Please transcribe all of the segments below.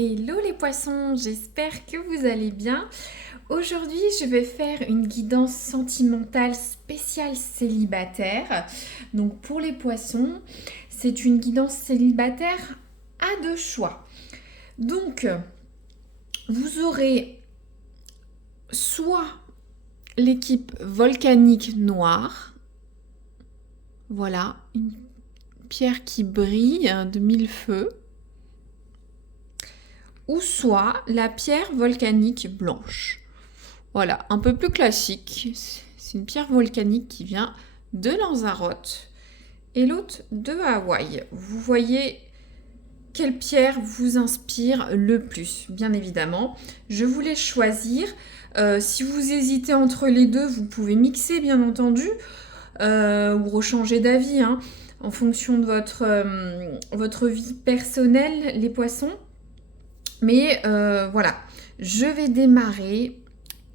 Hello les poissons, j'espère que vous allez bien. Aujourd'hui, je vais faire une guidance sentimentale spéciale célibataire. Donc pour les poissons, c'est une guidance célibataire à deux choix. Donc, vous aurez soit l'équipe volcanique noire, voilà, une pierre qui brille de mille feux, ou soit la pierre volcanique blanche. Voilà, un peu plus classique. C'est une pierre volcanique qui vient de Lanzarote et l'autre de Hawaï. Vous voyez quelle pierre vous inspire le plus, bien évidemment. Je vous laisse choisir. Si vous hésitez entre les deux, vous pouvez mixer, bien entendu, ou rechanger d'avis, hein, en fonction de votre vie personnelle, les poissons. Mais voilà, je vais démarrer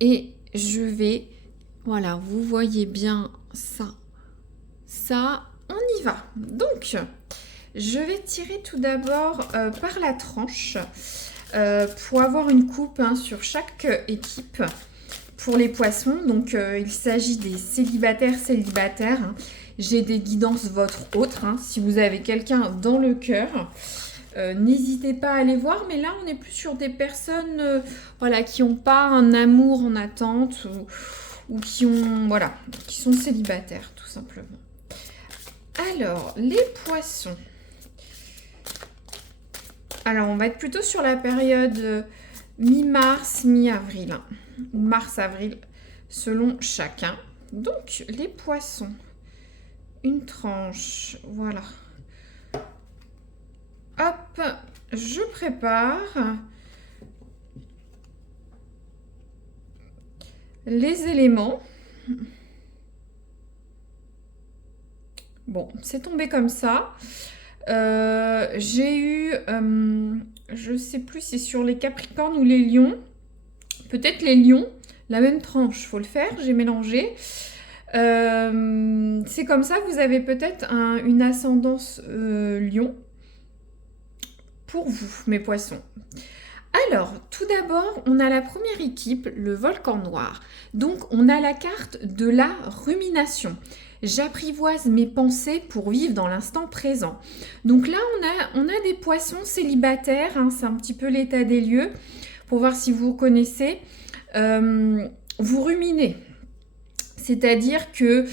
et je vais, voilà, vous voyez bien ça, on y va. Donc, je vais tirer tout d'abord par la tranche pour avoir une coupe sur chaque équipe pour les poissons. Donc, il s'agit des célibataires. Hein. J'ai des guidances votre autre, si vous avez quelqu'un dans le cœur. N'hésitez pas à aller voir, mais là on est plus sur des personnes voilà, qui n'ont pas un amour en attente ou qui sont célibataires tout simplement. Alors, les poissons. Alors, on va être plutôt sur la période mi-mars, mi-avril. Mars-avril, selon chacun. Donc, les poissons. Une tranche, voilà. Hop, je prépare les éléments. Bon, c'est tombé comme ça. J'ai eu, je sais plus si c'est sur les Capricornes ou les Lions. Peut-être les Lions, la même tranche, faut le faire, j'ai mélangé. C'est comme ça, vous avez peut-être une ascendance Lion. Pour vous, mes poissons. Alors, tout d'abord, on a la première équipe, le volcan noir. Donc, on a la carte de la rumination. J'apprivoise mes pensées pour vivre dans l'instant présent. Donc là, on a des poissons célibataires. C'est un petit peu l'état des lieux pour voir si vous connaissez. Vous ruminez. C'est-à-dire que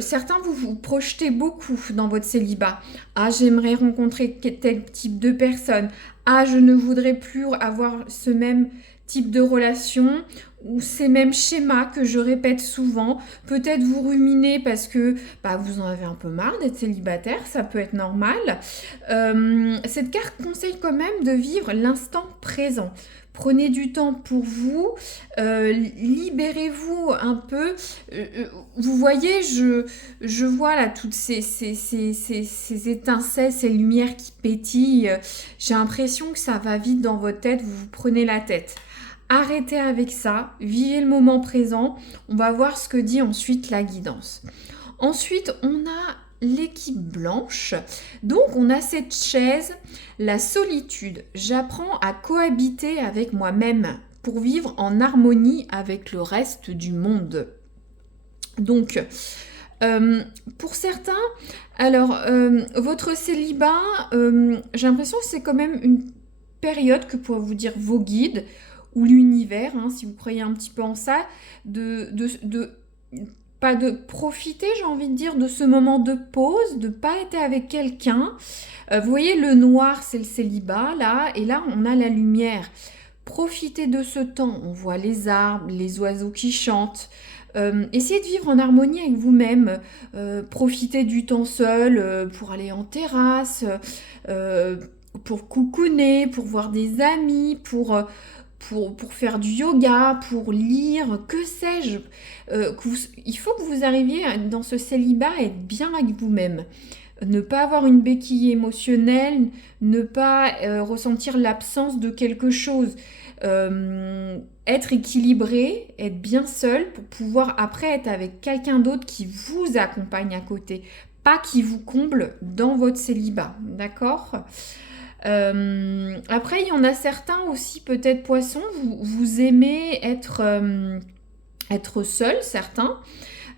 certains, vous projetez beaucoup dans votre célibat. Ah, j'aimerais rencontrer tel type de personne. Ah, je ne voudrais plus avoir ce même type de relation ou ces mêmes schémas que je répète souvent. Peut-être vous ruminez parce que vous en avez un peu marre d'être célibataire, ça peut être normal. Cette carte conseille quand même de vivre l'instant présent. Prenez du temps pour vous, libérez-vous un peu. Vous voyez, je vois là toutes ces étincelles, ces lumières qui pétillent. J'ai l'impression que ça va vite dans votre tête, vous vous prenez la tête. Arrêtez avec ça, vivez le moment présent. On va voir ce que dit ensuite la guidance. Ensuite, on a l'équipe blanche. Donc, on a cette chaise, la solitude. J'apprends à cohabiter avec moi-même pour vivre en harmonie avec le reste du monde. Donc, pour certains, alors, votre célibat, j'ai l'impression que c'est quand même une période que pourraient vous dire vos guides ou l'univers, si vous croyez un petit peu en ça, pas de profiter, j'ai envie de dire, de ce moment de pause, de pas être avec quelqu'un. Vous voyez, le noir, c'est le célibat, là, et là, on a la lumière. Profitez de ce temps. On voit les arbres, les oiseaux qui chantent. Essayez de vivre en harmonie avec vous-même. Profitez du temps seul pour aller en terrasse, pour coucouner, pour voir des amis, pour faire du yoga, pour lire, que sais-je. Il faut que vous arriviez dans ce célibat à être bien avec vous-même. Ne pas avoir une béquille émotionnelle, ne pas ressentir l'absence de quelque chose. Être équilibré, être bien seul pour pouvoir après être avec quelqu'un d'autre qui vous accompagne à côté, pas qui vous comble dans votre célibat, d'accord ? Après, il y en a certains aussi, peut-être poissons, vous aimez être seul, certains.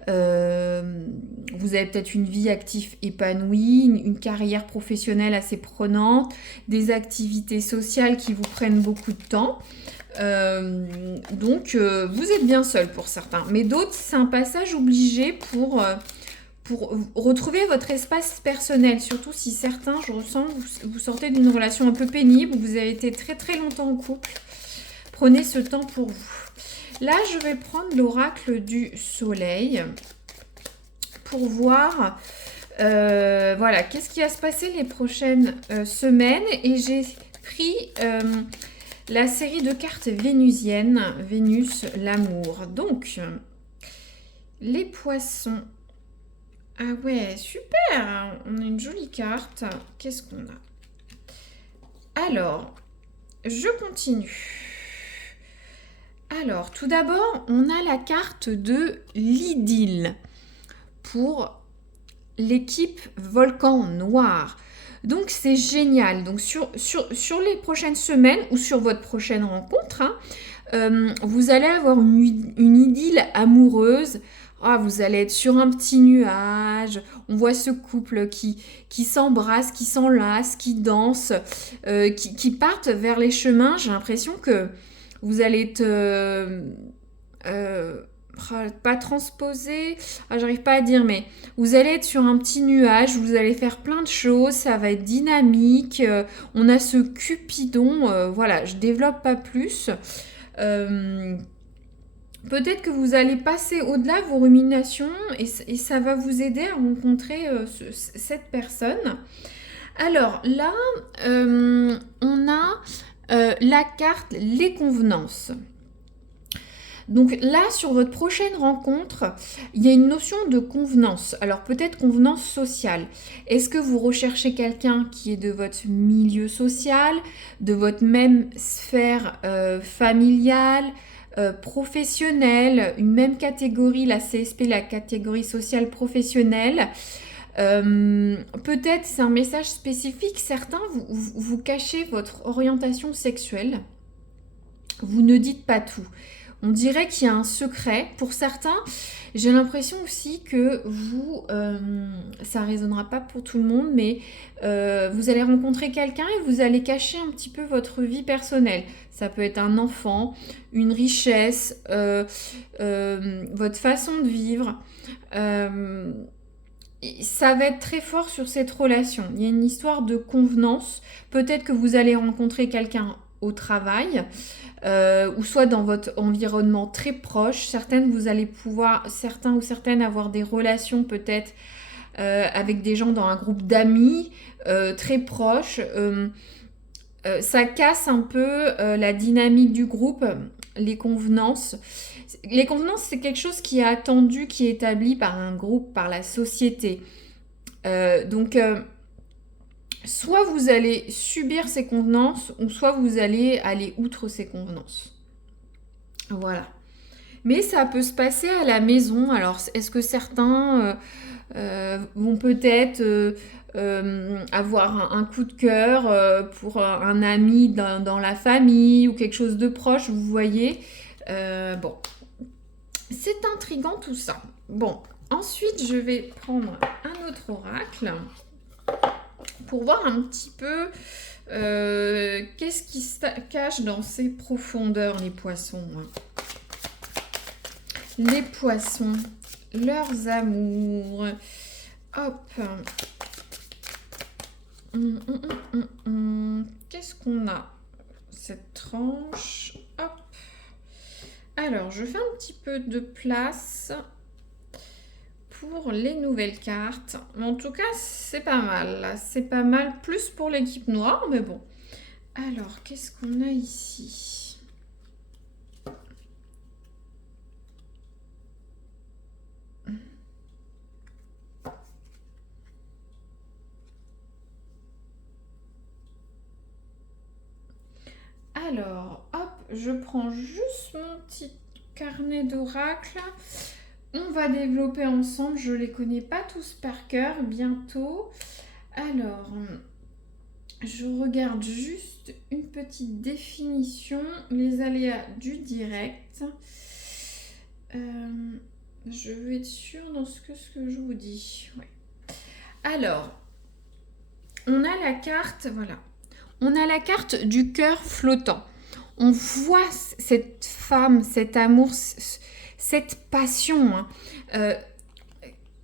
Vous avez peut-être une vie active épanouie, une carrière professionnelle assez prenante, des activités sociales qui vous prennent beaucoup de temps. Donc, vous êtes bien seul pour certains. Mais d'autres, c'est un passage obligé pour retrouver votre espace personnel. Surtout si certains, je ressens, vous sortez d'une relation un peu pénible, vous avez été très très longtemps en couple. Prenez ce temps pour vous. Là, je vais prendre l'oracle du soleil pour voir voilà, qu'est-ce qui va se passer les prochaines semaines. Et j'ai pris la série de cartes vénusiennes, Vénus, l'amour. Donc, les poissons. Ah ouais, super! On a une jolie carte. Qu'est-ce qu'on a? Alors, je continue. Alors, tout d'abord, on a la carte de l'idylle pour l'équipe Volcan Noir. Donc, c'est génial. Donc, sur les prochaines semaines ou sur votre prochaine rencontre, vous allez avoir une idylle amoureuse. Ah, vous allez être sur un petit nuage. On voit ce couple qui s'embrasse, qui s'enlace, qui danse, qui partent vers les chemins. J'ai l'impression que vous allez être pas transposé, j'arrive pas à dire, mais vous allez être sur un petit nuage, vous allez faire plein de choses, ça va être dynamique. On a ce Cupidon, voilà, je développe pas plus. Peut-être que vous allez passer au-delà de vos ruminations et ça va vous aider à rencontrer cette personne. Alors là, on a la carte les convenances. Donc là, sur votre prochaine rencontre, il y a une notion de convenance. Alors peut-être convenance sociale. Est-ce que vous recherchez quelqu'un qui est de votre milieu social, de votre même sphère familiale, professionnelle, une même catégorie, la CSP, la catégorie sociale professionnelle? Peut-être c'est un message spécifique. Certains, vous cachez votre orientation sexuelle. Vous ne dites pas tout. On dirait qu'il y a un secret. Pour certains, j'ai l'impression aussi que vous, ça ne résonnera pas pour tout le monde, mais vous allez rencontrer quelqu'un et vous allez cacher un petit peu votre vie personnelle. Ça peut être un enfant, une richesse, votre façon de vivre. Ça va être très fort sur cette relation. Il y a une histoire de convenance. Peut-être que vous allez rencontrer quelqu'un au travail, ou soit dans votre environnement très proche. Certains ou certaines avoir des relations peut-être avec des gens dans un groupe d'amis très proches. Ça casse un peu la dynamique du groupe, les convenances. Les convenances, c'est quelque chose qui est attendu, qui est établi par un groupe, par la société. Donc, soit vous allez subir ces convenances, ou soit vous allez aller outre ces convenances. Voilà. Mais ça peut se passer à la maison. Alors, est-ce que certains vont peut-être avoir un coup de cœur pour un ami dans la famille ou quelque chose de proche, vous voyez? Bon, c'est intriguant tout ça. Bon, ensuite, je vais prendre un autre oracle pour voir un petit peu qu'est-ce qui se cache dans ces profondeurs, les poissons. Les poissons, leurs amours. Hop. Qu'est-ce qu'on a? Cette tranche. Hop. Alors, je fais un petit peu de place pour les nouvelles cartes. En tout cas, c'est pas mal. Là. C'est pas mal. Plus pour l'équipe noire, mais bon. Alors, qu'est-ce qu'on a ici? Alors, hop, je prends juste mon petit carnet d'oracle. On va développer ensemble. Je les connais pas tous par cœur bientôt. Alors, Je regarde juste une petite définition, les aléas du direct. Je veux être sûre dans ce que je vous dis. Ouais. Alors, on a la carte, voilà. On a la carte du cœur flottant. On voit cette femme, cet amour, cette passion. Hein.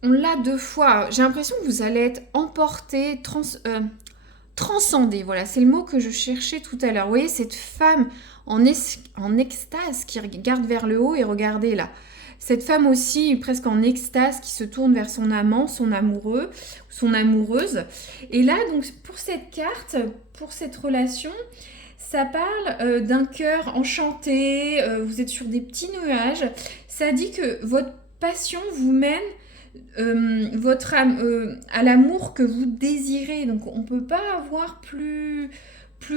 On l'a 2 fois. J'ai l'impression que vous allez être emporté, transcendé. Voilà, c'est le mot que je cherchais tout à l'heure. Vous voyez, cette femme en extase qui regarde vers le haut et regardez là. Cette femme aussi, presque en extase, qui se tourne vers son amant, son amoureux, son amoureuse. Et là, donc, pour cette carte, pour cette relation, ça parle d'un cœur enchanté, vous êtes sur des petits nuages. Ça dit que votre passion vous mène à l'amour que vous désirez. Donc on ne peut pas avoir plus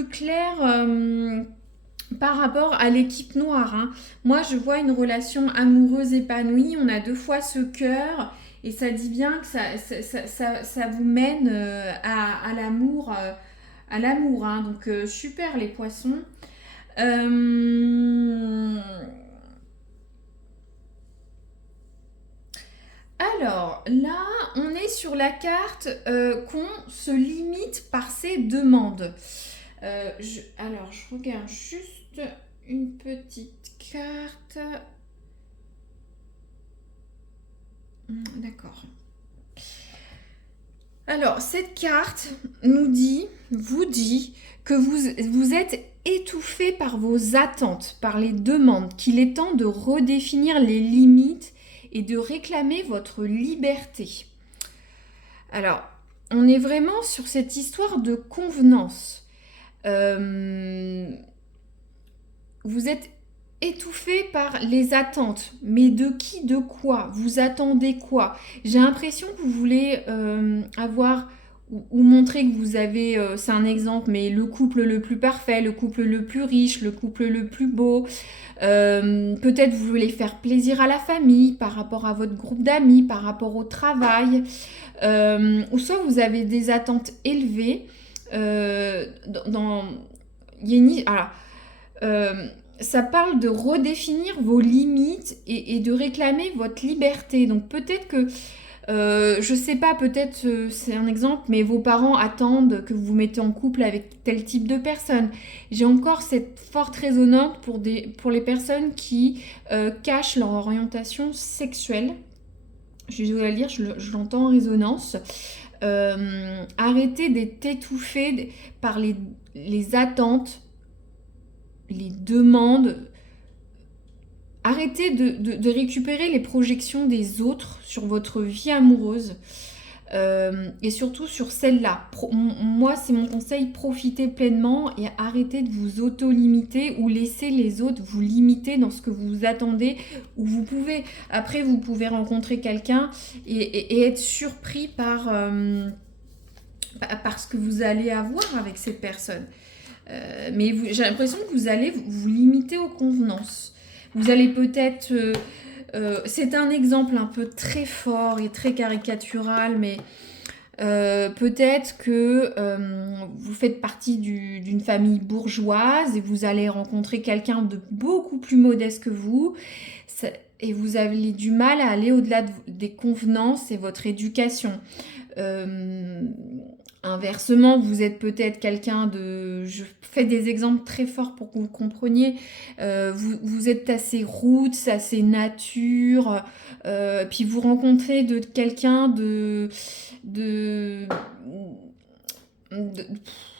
clair par rapport à l'équipe noire. Hein. Moi, je vois une relation amoureuse épanouie. On a 2 fois ce cœur. Et ça dit bien que ça vous mène à l'amour. À l'amour. Hein. Donc, super les poissons. Alors, là, on est sur la carte qu'on se limite par ses demandes. Alors, je regarde juste une petite carte. D'accord. Alors, cette carte vous dit que vous êtes étouffé par vos attentes, par les demandes, qu'il est temps de redéfinir les limites et de réclamer votre liberté. Alors, on est vraiment sur cette histoire de convenance. Vous êtes étouffé par les attentes. Mais de qui, de quoi? Vous attendez quoi? J'ai l'impression que vous voulez avoir ou montrer que vous avez, c'est un exemple, mais le couple le plus parfait, le couple le plus riche, le couple le plus beau. Peut-être vous voulez faire plaisir à la famille par rapport à votre groupe d'amis, par rapport au travail. Ou soit vous avez des attentes élevées. Il y a ça parle de redéfinir vos limites et de réclamer votre liberté. Donc peut-être que, je sais pas, peut-être c'est un exemple, mais vos parents attendent que vous vous mettez en couple avec tel type de personne. J'ai encore cette forte résonance pour les personnes qui cachent leur orientation sexuelle. Je dois lire, je l'entends en résonance. Arrêtez d'être étouffé par les attentes, les demandes. Arrêtez de récupérer les projections des autres sur votre vie amoureuse et surtout sur celle-là. Moi, c'est mon conseil, profitez pleinement et arrêtez de vous auto-limiter ou laisser les autres vous limiter dans ce que vous attendez. Ou après, vous pouvez rencontrer quelqu'un et être surpris par ce que vous allez avoir avec cette personne. Mais j'ai l'impression que vous allez vous limiter aux convenances. Vous allez peut-être... c'est un exemple un peu très fort et très caricatural, mais peut-être que vous faites partie d'une famille bourgeoise et vous allez rencontrer quelqu'un de beaucoup plus modeste que vous. Et vous avez du mal à aller au-delà des convenances et votre éducation. Inversement, vous êtes peut-être quelqu'un de... Je fais des exemples très forts pour que vous compreniez. Vous êtes assez roots, assez nature. Puis vous rencontrez quelqu'un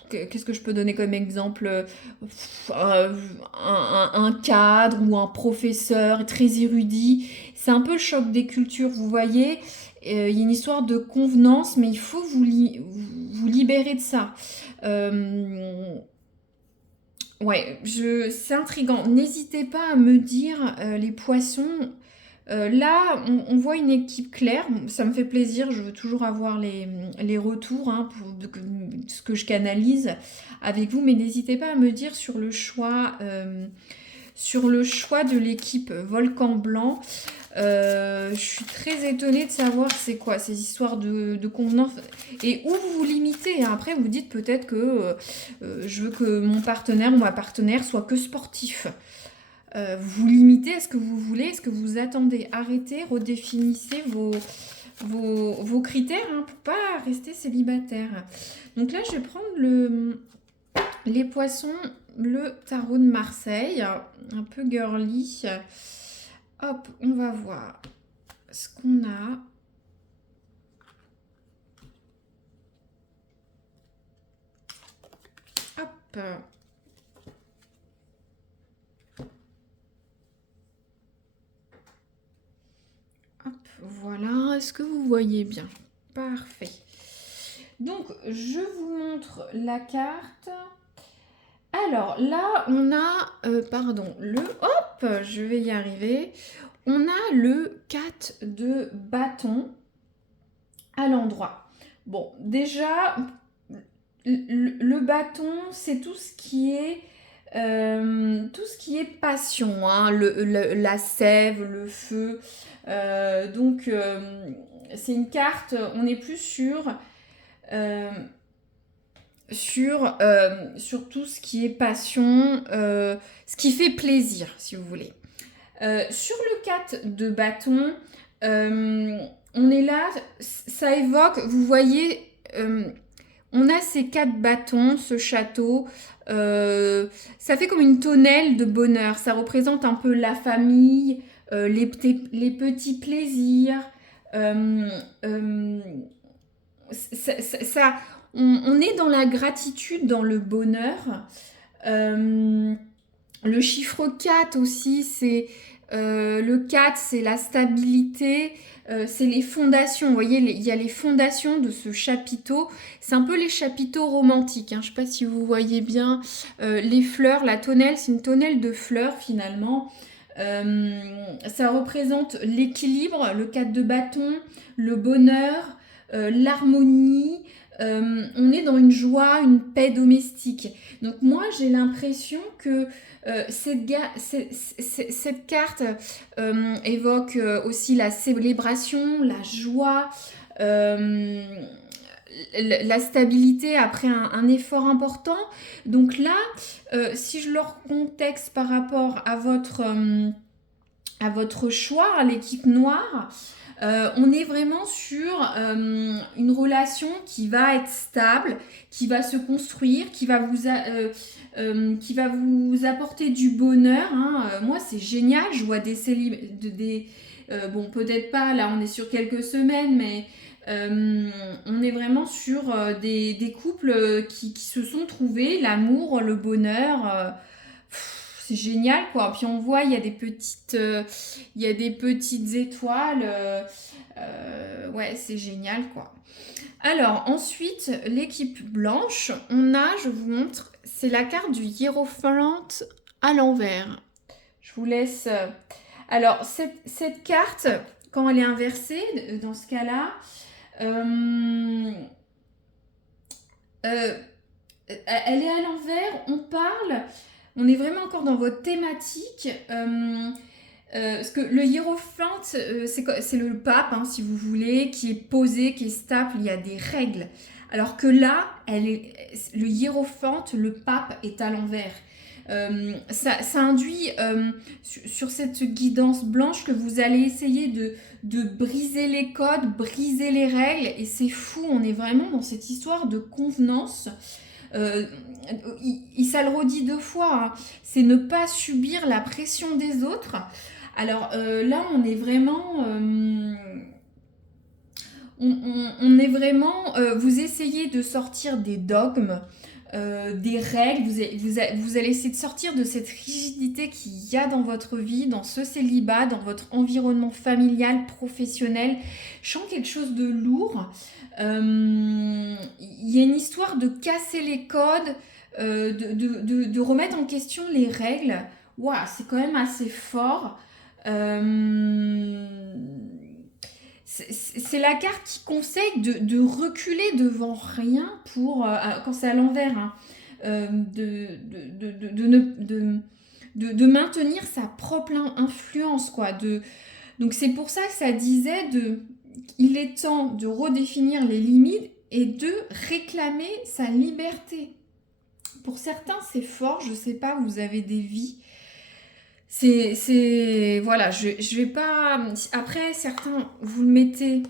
qu'est-ce que je peux donner comme exemple? Un cadre ou un professeur très érudit. C'est un peu le choc des cultures, vous voyez. Il y a une histoire de convenance, mais il faut vous libérer de ça. Ouais, c'est intriguant. N'hésitez pas à me dire, les poissons. Là, on voit une équipe claire. Ça me fait plaisir. Je veux toujours avoir les retours hein, de ce que je canalise avec vous. Mais n'hésitez pas à me dire sur le choix sur le choix de l'équipe Volcan Blanc. Je suis très étonnée de savoir c'est quoi ces histoires de convenance et où vous vous limitez. Après, vous dites peut-être que je veux que mon partenaire ou ma partenaire soit que sportif. Vous vous limitez à ce que vous voulez, est-ce que vous attendez? Arrêtez, redéfinissez vos critères hein, pour pas rester célibataire. Donc là, je vais prendre les poissons, le tarot de Marseille, un peu girly. Hop, on va voir ce qu'on a. Hop. Hop, voilà. Est-ce que vous voyez bien? Parfait. Donc, je vous montre la carte. Alors, là, on a, hop, je vais y arriver. On a le 4 de bâton à l'endroit. Bon, déjà, le bâton, c'est tout ce qui est passion, hein, la sève, le feu. C'est une carte, on est plus sur tout ce qui est passion, ce qui fait plaisir, si vous voulez. Sur le 4 de bâton, on est là, ça évoque, vous voyez, on a ces 4 bâtons, ce château, ça fait comme une tonnelle de bonheur, ça représente un peu la famille, les petits plaisirs, on est dans la gratitude, dans le bonheur. Le chiffre 4 aussi, c'est le 4, c'est la stabilité, c'est les fondations. Vous voyez, il y a les fondations de ce chapiteau. C'est un peu les chapiteaux romantiques. Hein. Je ne sais pas si vous voyez bien les fleurs. La tonnelle, c'est une tonnelle de fleurs finalement. Ça représente l'équilibre, le 4 de bâton, le bonheur, l'harmonie. On est dans une joie, une paix domestique. Donc moi, j'ai l'impression que cette carte évoque aussi la célébration, la joie, la stabilité après un effort important. Donc là, si je leur contexte par rapport à votre choix, à l'équipe noire, on est vraiment sur une relation qui va être stable, qui va se construire, qui va vous apporter du bonheur. Hein. Moi, c'est génial. Je vois bon, peut-être pas, là, on est sur quelques semaines, mais on est vraiment sur des couples qui se sont trouvés, l'amour, le bonheur. C'est génial quoi. Puis on voit il y a des petites étoiles. Ouais, c'est génial quoi. Alors ensuite l'équipe blanche, je vous montre, c'est la carte du hiérophant à l'envers. Je vous laisse. Alors cette carte, quand elle est inversée, dans ce cas-là, elle est à l'envers. On est vraiment encore dans votre thématique. Parce que le hiérophant, c'est le pape, hein, si vous voulez, qui est posé, qui est stable, il y a des règles. Alors que là, le hiérophant, le pape est à l'envers. Ça induit sur cette guidance blanche que vous allez essayer de briser les codes, briser les règles. Et c'est fou, on est vraiment dans cette histoire de convenance. Ça le redit 2 fois, hein, c'est ne pas subir la pression des autres. Alors là, on est vraiment... vous essayez de sortir des dogmes, des règles, vous allez essayer de sortir de cette rigidité qu'il y a dans votre vie, dans ce célibat, dans votre environnement familial, professionnel. Je sens quelque chose de lourd. Il y a une histoire de casser les codes, de remettre en question les règles. Waouh, c'est quand même assez fort. C'est la carte qui conseille de reculer devant rien quand c'est à l'envers, hein, de maintenir sa propre influence, quoi. Donc c'est pour ça que ça disait il est temps de redéfinir les limites et de réclamer sa liberté. Pour certains, c'est fort, je sais pas, vous avez des vies. Voilà, je vais pas. Après, certains, vous le mettez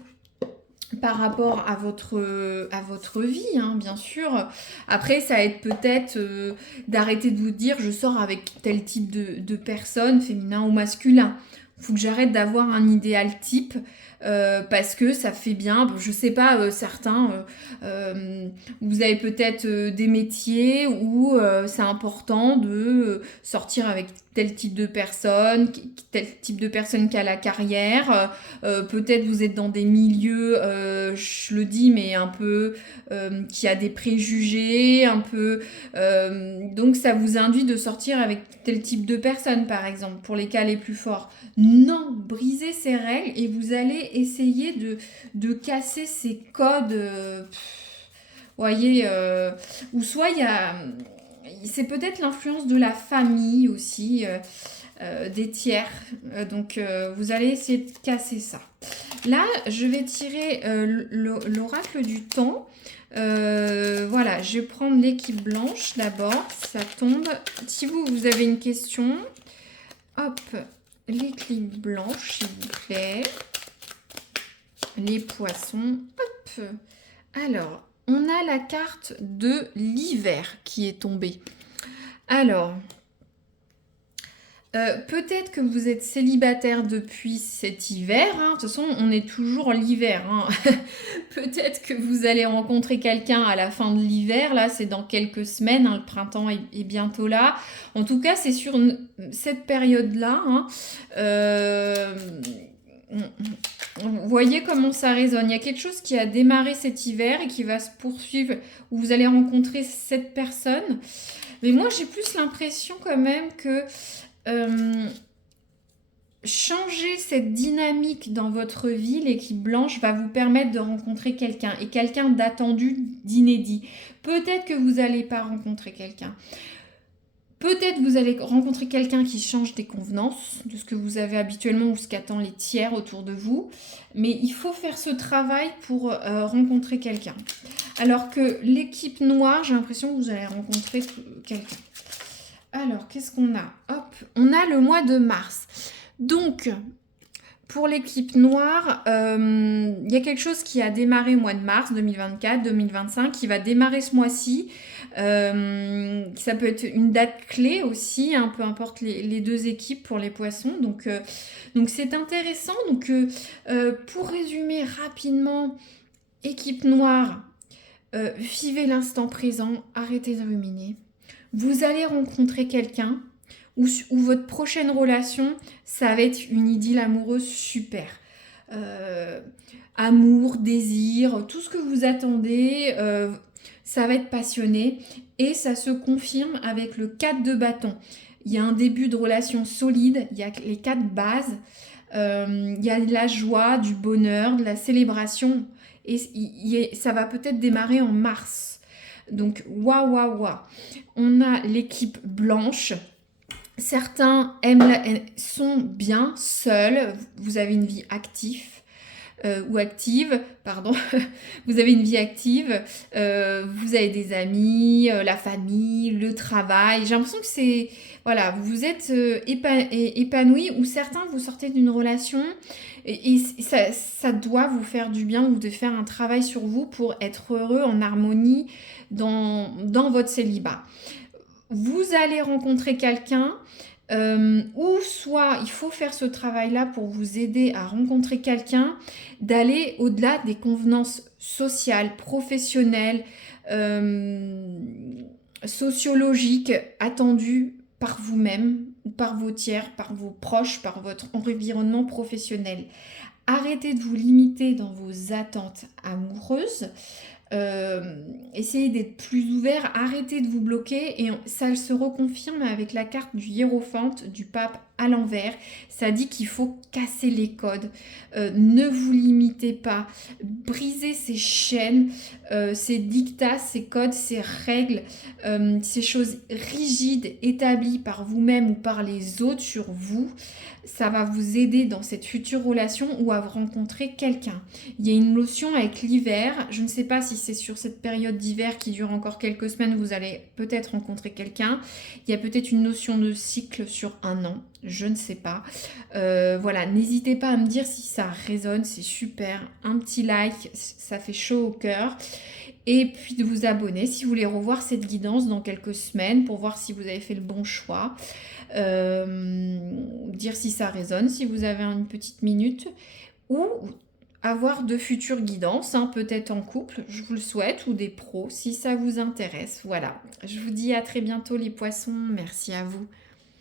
par rapport à votre vie, hein, bien sûr. Après, ça va être peut-être d'arrêter de vous dire je sors avec tel type de personne, féminin ou masculin. Faut que j'arrête d'avoir un idéal type parce que ça fait bien. Je sais pas, certains, vous avez peut-être des métiers où c'est important de sortir avec tel type de personne, tel type de personne qui a la carrière. Peut-être vous êtes dans des milieux, je le dis, mais un peu qui a des préjugés, un peu. Donc ça vous induit de sortir avec tel type de personne, par exemple, pour les cas les plus forts. Non, brisez ces règles et vous allez essayer de casser ces codes. Voyez, ou soit il y a. C'est peut-être l'influence de la famille aussi, des tiers. Donc vous allez essayer de casser ça. Là, je vais tirer l'oracle du temps. Voilà, je vais prendre l'équipe blanche d'abord, ça tombe. Si vous avez une question, hop, l'équipe blanche, s'il vous plaît. Les poissons, hop. Alors, on a la carte de l'hiver qui est tombée. Alors, peut-être que vous êtes célibataire depuis cet hiver. Hein. De toute façon, on est toujours l'hiver. Hein. Peut-être que vous allez rencontrer quelqu'un à la fin de l'hiver. Là, c'est dans quelques semaines. Hein. Le printemps est bientôt là. En tout cas, c'est sur cette période-là. Hein. Vous voyez comment ça résonne. Il y a quelque chose qui a démarré cet hiver et qui va se poursuivre, où vous allez rencontrer cette personne. Mais moi, j'ai plus l'impression quand même que changer cette dynamique dans votre vie, l'équipe blanche va vous permettre de rencontrer quelqu'un, et quelqu'un d'attendu, d'inédit. Peut-être que vous n'allez pas rencontrer quelqu'un. Peut-être vous allez rencontrer quelqu'un qui change des convenances de ce que vous avez habituellement ou ce qu'attendent les tiers autour de vous. Mais il faut faire ce travail pour rencontrer quelqu'un. Alors que l'équipe noire, j'ai l'impression que vous allez rencontrer quelqu'un. Alors, qu'est-ce qu'on a? Hop, on a le mois de mars. Donc, pour l'équipe noire, il y a quelque chose qui a démarré au mois de mars 2024-2025, qui va démarrer ce mois-ci. Ça peut être une date clé aussi, hein, peu importe les deux équipes pour les poissons. Donc c'est intéressant. Donc, pour résumer rapidement, équipe noire, vivez l'instant présent, arrêtez de ruminer. Vous allez rencontrer quelqu'un ou votre prochaine relation, ça va être une idylle amoureuse super. Amour, désir, tout ce que vous attendez, ça va être passionné. Et ça se confirme avec le 4 de bâton. Il y a un début de relation solide, il y a les 4 bases, il y a de la joie, du bonheur, de la célébration. Et ça va peut-être démarrer en mars. Donc, waouh. On a l'équipe blanche. Certains sont bien seuls. Vous avez une vie active. Ou active, pardon. Vous avez une vie active. Vous avez des amis, la famille, le travail. J'ai l'impression que c'est... Voilà, vous êtes épanoui, ou certains, vous sortez d'une relation et ça doit vous faire du bien, ou de faire un travail sur vous pour être heureux, en harmonie dans votre célibat. Vous allez rencontrer quelqu'un, ou soit il faut faire ce travail-là pour vous aider à rencontrer quelqu'un, d'aller au-delà des convenances sociales, professionnelles, sociologiques attendues par vous-même, ou par vos tiers, par vos proches, par votre environnement professionnel. Arrêtez de vous limiter dans vos attentes amoureuses. Essayez d'être plus ouvert, arrêtez de vous bloquer, et ça se reconfirme avec la carte du hiérophante, du pape à l'envers. Ça dit qu'il faut casser les codes. Ne vous limitez pas. Brisez ces chaînes, ces dictats, ces codes, ces règles, ces choses rigides établies par vous-même ou par les autres sur vous. Ça va vous aider dans cette future relation ou à rencontrer quelqu'un. Il y a une notion avec l'hiver. Je ne sais pas si c'est sur cette période d'hiver qui dure encore quelques semaines, vous allez peut-être rencontrer quelqu'un. Il y a peut-être une notion de cycle sur un an. Je ne sais pas. Voilà, n'hésitez pas à me dire si ça résonne, c'est super. Un petit like, ça fait chaud au cœur. Et puis de vous abonner si vous voulez revoir cette guidance dans quelques semaines pour voir si vous avez fait le bon choix. Dire si ça résonne, si vous avez une petite minute. Ou avoir de futures guidances, hein, peut-être en couple, je vous le souhaite, ou des pros, si ça vous intéresse. Voilà, je vous dis à très bientôt les poissons. Merci à vous.